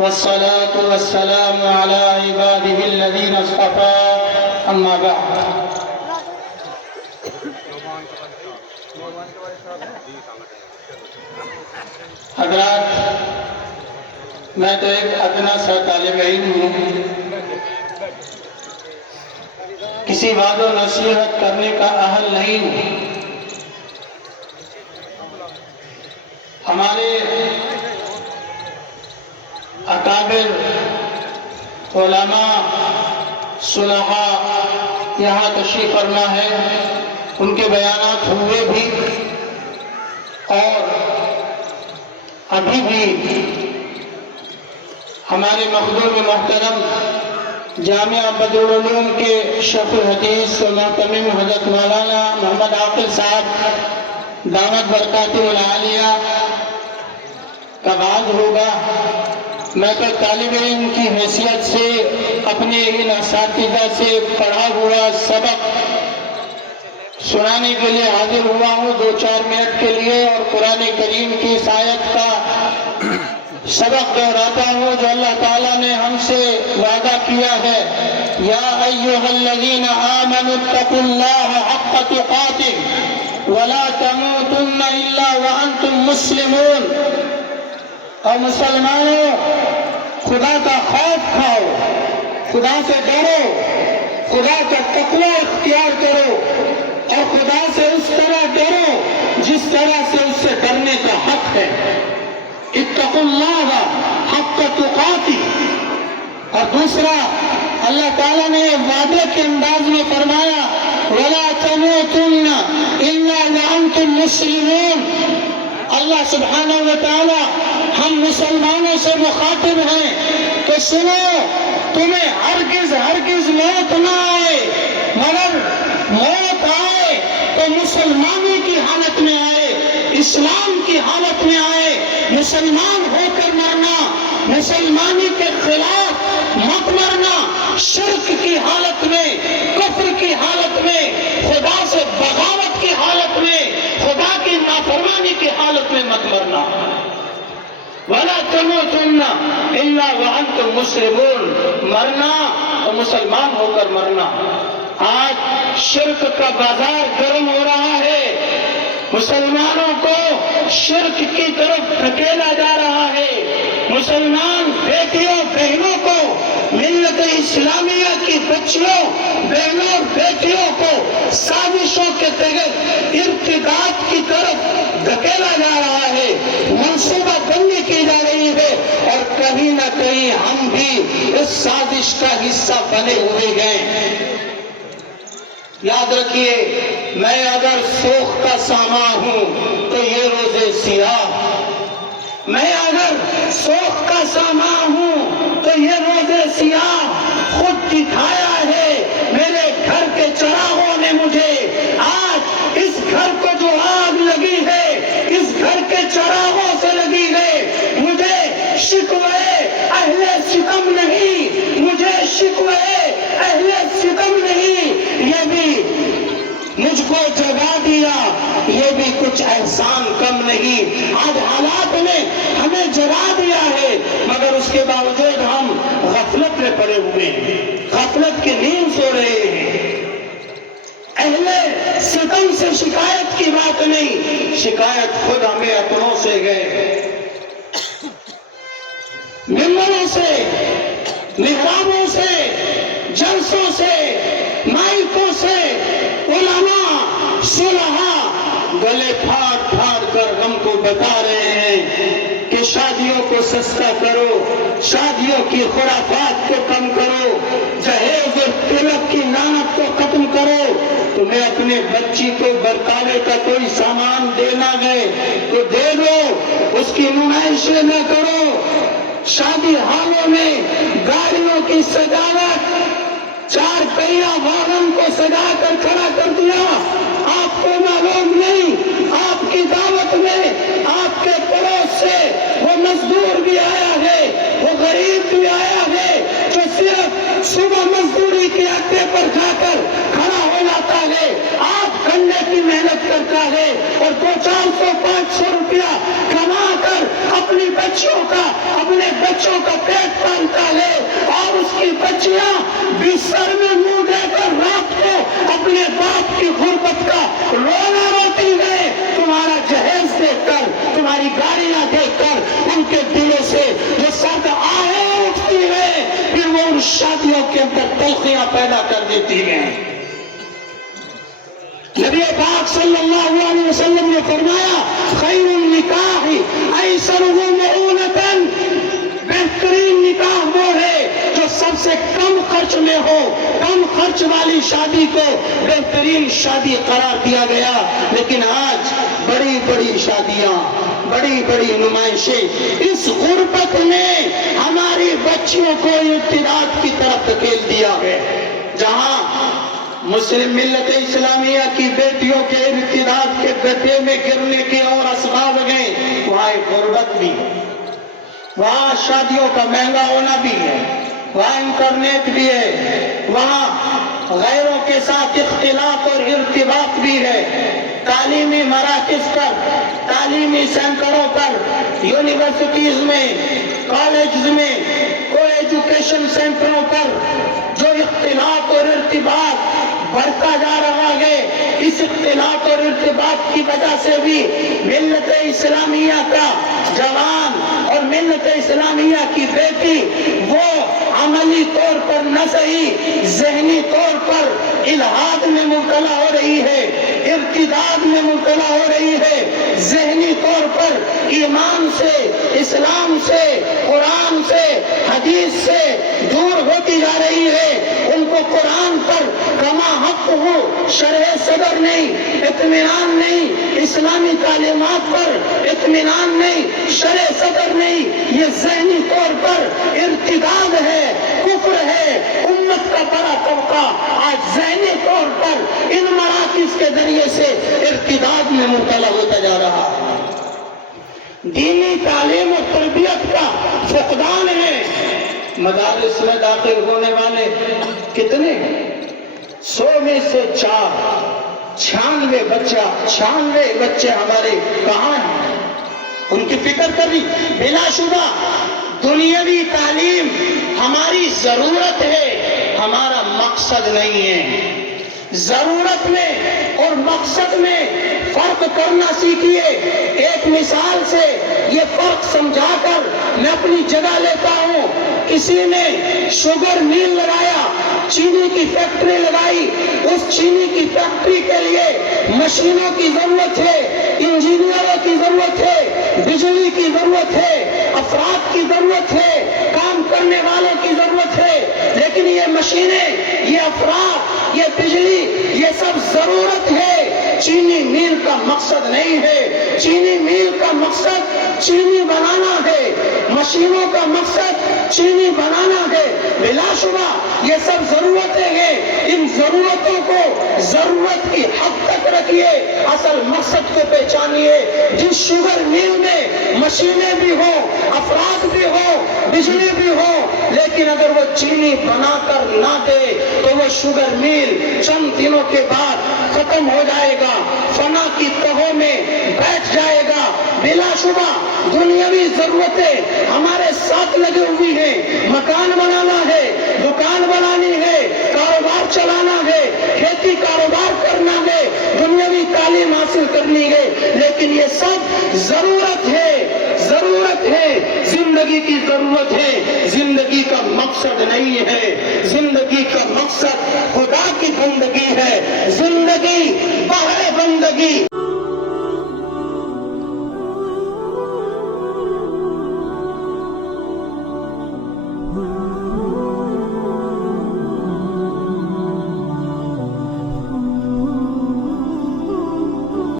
والصلاة والسلام على عباده الذين اصطفى أما بعد. حضرات، میں تو ایک ادنا سا طالب علم ہوں. کسی وعد و نصیحت کرنے کا اہل نہیں ہوں. ہمارے اکابر علماء صلحاء یہاں تشریف فرما ہے. ان کے بیانات ہوئے بھی اور ابھی بھی ہمارے مخدوم محترم جامعہ بدرالعلوم کے شیخ الحدیث محترم حضرت مولانا محمد عاقل صاحب دامت برکاتہ العالیہ کا وعظ ہوگا. میں تو طالب علم کی حیثیت سے اپنے ان اساتذہ سے پڑھا ہوا سبق سنانے کے لیے حاضر ہوا ہوں 2-4 منٹ کے لیے، اور قرآن کریم کی اس آیت کا سبق دہراتا ہوں جو اللہ تعالیٰ نے ہم سے وعدہ کیا ہے. یا ایھا الذین آمنوا اتقوا اللہ حق تقاتہ ولا تموتن الا وانتم مسلمون. اور مسلمانوں، خدا کا خوف کھاؤ، خدا سے ڈرو، خدا کا تقوی اختیار کرو، اور خدا سے اس طرح ڈرو جس طرح سے اس سے ڈرنے کا حق ہے. اتقوا اللہ حق تقاتہ. اور دوسرا، اللہ تعالیٰ نے وعدے کے انداز میں فرمایا وَلَا تَمُوتُنَّ إِلَّا وَأَنْتُمْ مُسْلِمُونَ. اللہ سبحانہ وتعالیٰ ہم مسلمانوں سے مخاطب ہیں کہ سنو، تمہیں ہرگز موت نہ آئے، مگر موت آئے تو مسلمانی کی حالت میں آئے، اسلام کی حالت میں آئے. مسلمان ہو کر مرنا، مسلمانی کے خلاف مت مرنا. شرک کی حالت میں، کفر کی حالت میں، خدا سے بغاوت کی حالت میں، خدا کی نافرمانی کی حالت میں مت مرنا. وَلَا تَمُوتُنَّ إِلَّا وَأَنْتُمْ مُسْلِمُونَ. مرنا اور مسلمان ہو کر مرنا. آج شرک کا بازار گرم ہو رہا ہے، مسلمانوں کو شرک کی طرف دھکیلا جا رہا ہے. مسلمان بیٹیوں بہنوں کو، ملت اسلامیہ کی بچیوں بہنوں اور بیٹیوں کو سازشوں کے تحت ارتداد کی طرف دھکیلا جا رہا ہے، منصوبہ بندی کی جا رہی ہے، اور کہیں نہ کہیں ہم بھی اس سازش کا حصہ بنے ہوئے گئے. یاد رکھیے، میں اگر سوخ کا سامان ہوں تو یہ روزے سیاہ، میں اگر سوخ کا سامان ہوں تو یہ روزے سیاہ. خود دکھایا ہے میرے گھر کے چراغوں نے مجھے. آج اس گھر کو جو آگ لگی ہے، اس گھر کے چراغوں سے لگی ہے. مجھے شکوے اہل ستم نہیں، مجھے شکوے اہل ستم نہیں. یہ بھی مجھ کو جگا دیا، یہ بھی کچھ احسان کم نہیں. آج حالات نے ہمیں جگا دیا ہے، مگر اس کے باوجود ہم غفلت میں پڑے ہوئے ہیں، غفلت کی نیند سو رہے ہیں. اہل ستم سے شکایت کی بات نہیں، شکایت خود ہمیں اپنوں سے گئے. ممبروں سے، محرابوں سے، جلسوں سے، مائکوں سے علماء صلحاء گلے پھاڑ پھاڑ کر ہم کو بتا رہے ہیں کہ شادیوں کو سستا کرو، شادیوں کی خرافات کو کم کرو، جہیز اور تلک کی لعنت کو ختم کرو. تمہیں اپنے بچی کو برتانے کا کوئی سامان دینا ہے تو دے دو، اس کی نمائشیں نہ کرو. شادی ہالوں میں گاڑیوں کی سجاوٹ، 4 پہیا واہن کو سجا کر کھڑا کر دیا. آپ کو معلوم نہیں، آپ کی دعوت میں آپ کے پڑوس سے وہ مزدور بھی آیا ہے، وہ غریب بھی آیا ہے جو صرف صبح مزدوری کے اڈے پر جا کر کھڑا ہو جاتا ہے، آپ گھنٹے کی محنت کرتا ہے اور 200-400-500 روپیہ کما کر اپنی بچیوں کا اپنے بچوں کا پیٹ پالتا ہے اور اس کی بچیاں بستر میں منہ دے کر رات کو اپنے باپ کی غربت کا رونا روتی ہے، تمہارا جہیز دیکھ کر، تمہاری گاڑیاں دیکھ کر ان کے دلوں سے جو سرد آہیں اٹھتی ہے، پھر وہ ان شادیوں کے اندر تلخیاں پیدا کر دیتی ہیں۔ نبی پاک صلی اللہ علیہ وسلم نے فرمایا خیر النکاح ایسرہ معونۃ، بہترین نکاح وہ ہے جو سب سے کم خرچ میں ہو، کم خرچ والی شادی کو بہترین شادی قرار دیا گیا۔ لیکن آج بڑی بڑی شادیاں، بڑی بڑی نمائشیں، اس غربت نے ہماری بچیوں کو ارتداد کی طرف دھکیل دیا ہے۔ جہاں مسلم ملت اسلامیہ کی بیٹیوں کے ارتداد کے گڈھے میں گرنے کے اور اسباب گئے، وہاں ایک غربت بھی ہے، وہاں شادیوں کا مہنگا ہونا بھی ہے، وہاں انٹرنیٹ بھی ہے، وہاں غیروں کے ساتھ اختلاط اور ارتباط بھی ہے۔ تعلیمی مراکز پر، تعلیمی سینٹروں پر، یونیورسٹیز میں، کالجز میں، کو ایجوکیشن سینٹروں پر جو اختلاط اور ارتباط بڑھتا جا رہا ہے، اس اختلاط اور ارتباط کی وجہ سے بھی ملت اسلامیہ کا جوان اور ملت اسلامیہ کی بیٹی وہ عملی طور پر نہ صحیح ذہنی طور پر الحاد میں مبتلا ہو رہی ہے، ارتداد میں مبتلا ہو رہی ہے، ذہنی طور پر ایمان سے، اسلام سے، قرآن سے، حدیث سے دور ہوتی جا رہی ہے۔ ان کو قرآن پر کما حق ہو شرح صدر نہیں، اطمینان نہیں، اسلامی تعلیمات پر اطمینان نہیں، شرح صدر نہیں، یہ ذہنی طور پر ارتداد ہے، کفر ہے۔ امت کا بڑا طبقہ آج ذہنی طور پر ان مراکز کے ذریعے سے ارتداد میں مبتلا ہوتا جا رہا ہے۔ دینی تعلیم و تربیت کا فقدان ہے۔ مدارس میں داخل ہونے والے کتنے؟ 100 میں سے 96 بچے ہمارے کہاں ہیں؟ ان کی فکر کرنی۔ بلا شبہ دنیاوی تعلیم ہماری ضرورت ہے، ہمارا مقصد نہیں ہے۔ ضرورت میں اور مقصد میں فرق کرنا سیکھیے۔ ایک مثال سے یہ فرق سمجھا کر میں اپنی جگہ لیتا ہوں۔ کسی نے شوگر میل لگایا، چینی کی فیکٹری لگائی، اس چینی کی فیکٹری کے لیے مشینوں کی ضرورت ہے، انجینئروں کی ضرورت ہے، بجلی کی ضرورت ہے، افراد کی ضرورت ہے، کام کرنے والوں کی ضرورت ہے۔ لیکن یہ مشینیں، یہ افراد، یہ بجلی، یہ سب ضرورت ہے، چینی میل کا مقصد نہیں ہے۔ چینی میل کا مقصد چینی بنانا ہے، مشینوں کا مقصد چینی بنانا ہے۔ بلا شبہ یہ سب ضرورتیں ہیں، ان ضرورتوں کو ضرورت کی حد تک رکھیے، اصل مقصد کو پہچانیے۔ جس شوگر میل میں مشینیں بھی ہوں، افراد بھی ہوں، بجلی بھی ہو، لیکن اگر وہ چینی بنا کر نہ دے تو وہ شوگر میل چند دنوں کے بعد ختم ہو جائے گا، فنا کی تہوں میں بیٹھ جائے گا۔ بلا شبہ دنیاوی ضرورتیں ہمارے ساتھ لگی ہوئی ہیں، مکان بنانا ہے، دکان بنانی ہے، کاروبار چلانا ہے، کھیتی کاروبار کرنا ہے، دنیاوی تعلیم حاصل کرنی ہے، لیکن یہ سب ضرورت ہے، ضرورت ہے، زندگی کی ضرورت ہے، زندگی کا مقصد نہیں ہے۔ زندگی کا مقصد خدا کی بندگی ہے، زندگی بہر بندگی